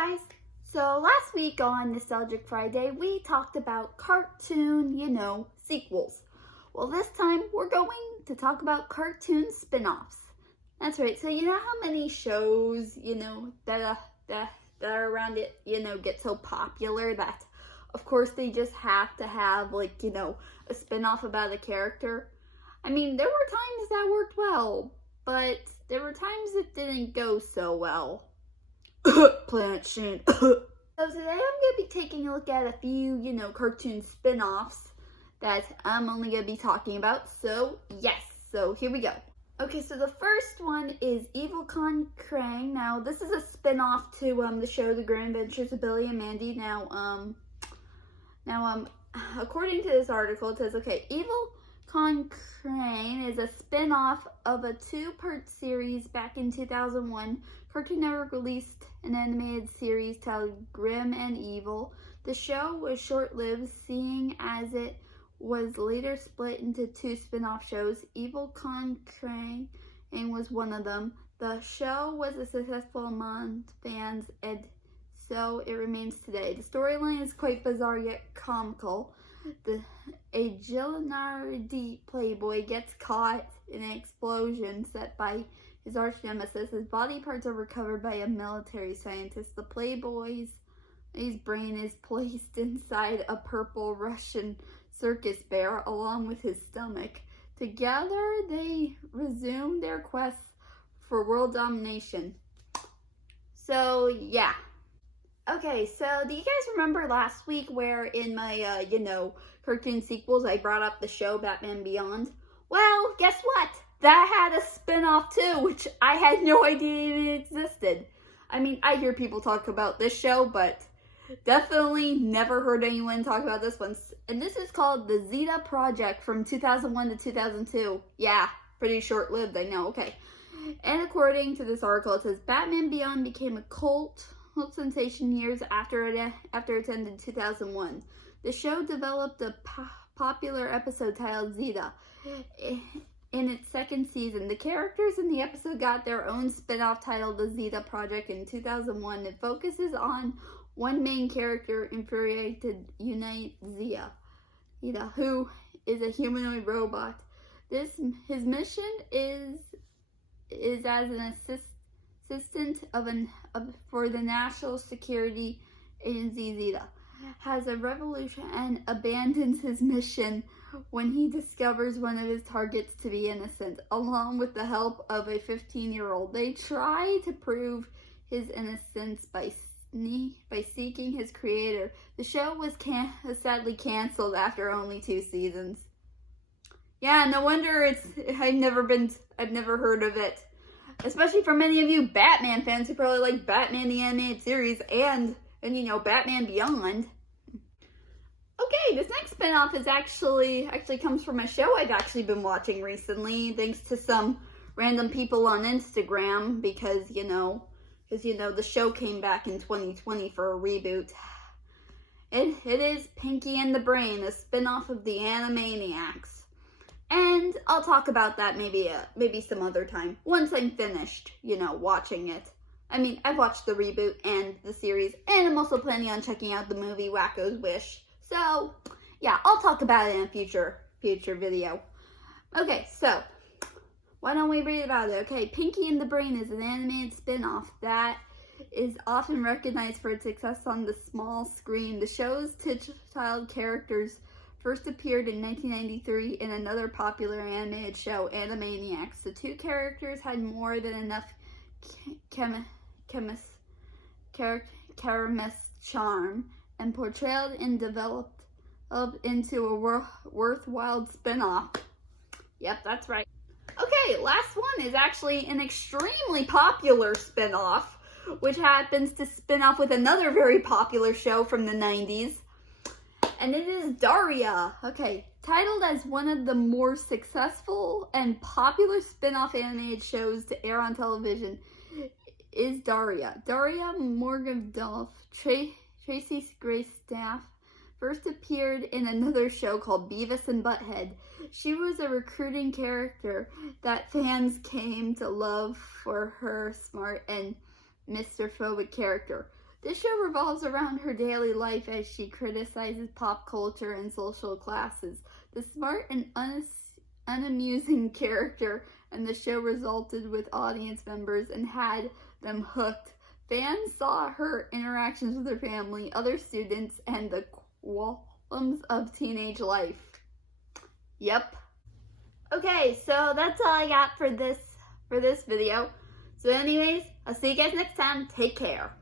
Hey guys! So last week on Nostalgic Friday, we talked about cartoon, sequels. Well, this time we're going to talk about cartoon spin-offs. That's right. So you know how many shows, that are around it, get so popular that, of course, they just have to have, a spin-off about a character? I mean, there were times that worked well, but there were times it didn't go so well. Planet Sheen. So today I'm going to be taking a look at a few, cartoon spin-offs that I'm only going to be talking about. So, yes. So, here we go. Okay, so the first one is Evil Con Krang. Now, this is a spin-off to the show The Grand Adventures of Billy and Mandy. Now, according to this article, it says, okay, Evil Con Krang is a spin-off of a two-part series back in 2001. Cartoon Network released an animated series titled Grim and Evil. The show was short-lived, seeing as it was later split into two spin-off shows. Evil Con Krang was one of them. The show was a successful among fans, and so it remains today. The storyline is quite bizarre yet comical. A Gilliardi playboy gets caught in an explosion set by his arch nemesis. His body parts are recovered by a military scientist. The playboy's brain is placed inside a purple Russian circus bear along with his stomach. Together, they resume their quest for world domination. So, yeah. Okay, so do you guys remember last week where in my, cartoon sequels I brought up the show Batman Beyond? Well, guess what? That had a spin-off too, which I had no idea even existed. I mean, I hear people talk about this show, but definitely never heard anyone talk about this one. And this is called the Zeta Project from 2001 to 2002. Yeah, pretty short-lived, I know, okay. And according to this article, it says, Batman Beyond became a cult sensation years after it ended in 2001. The show developed a popular episode titled Zeta. In its second season, the characters in the episode got their own spin-off titled The Zeta Project in 2001. It focuses on one main character, Infuriated Unite Zeta, who is a humanoid robot. His mission is as an assistant for the National Security Agency. Zeta has a revolution and abandons his mission when he discovers one of his targets to be innocent. Along with the help of a 15-year-old, they try to prove his innocence by seeking his creator. The show was sadly canceled after only 2 seasons. Yeah, no wonder I've never heard of it. Especially for many of you Batman fans who probably like Batman the Animated Series and Batman Beyond. Okay, this next spinoff is actually comes from a show I've actually been watching recently, thanks to some random people on Instagram, because the show came back in 2020 for a reboot. It is Pinky and the Brain, a spinoff of the Animaniacs. And I'll talk about that maybe some other time, once I'm finished, watching it. I mean, I've watched the reboot and the series, and I'm also planning on checking out the movie Wacko's Wish. So, yeah, I'll talk about it in a future video. Okay, so, why don't we read about it? Okay, Pinky and the Brain is an animated spin-off that is often recognized for its success on the small screen. The show's child characters first appeared in 1993 in another popular animated show, Animaniacs. The two characters had more than enough chemist charm and portrayed and developed into a worthwhile spin-off. Yep, that's right. Okay, last one is actually an extremely popular spin-off, which happens to spin off with another very popular show from the 90s. And it is Daria. Okay, titled as one of the more successful and popular spin-off animated shows to air on television is Daria. Daria Morgenthau, Tracy Grace Staff, first appeared in another show called Beavis and Butthead. She was a recruiting character that fans came to love for her smart and Mr. Phobic character. This show revolves around her daily life as she criticizes pop culture and social classes. The smart and unamusing character and the show resulted with audience members and had them hooked. Fans saw her interactions with her family, other students, and the qualms of teenage life. Yep. Okay, so that's all I got for this video. So anyways, I'll see you guys next time. Take care.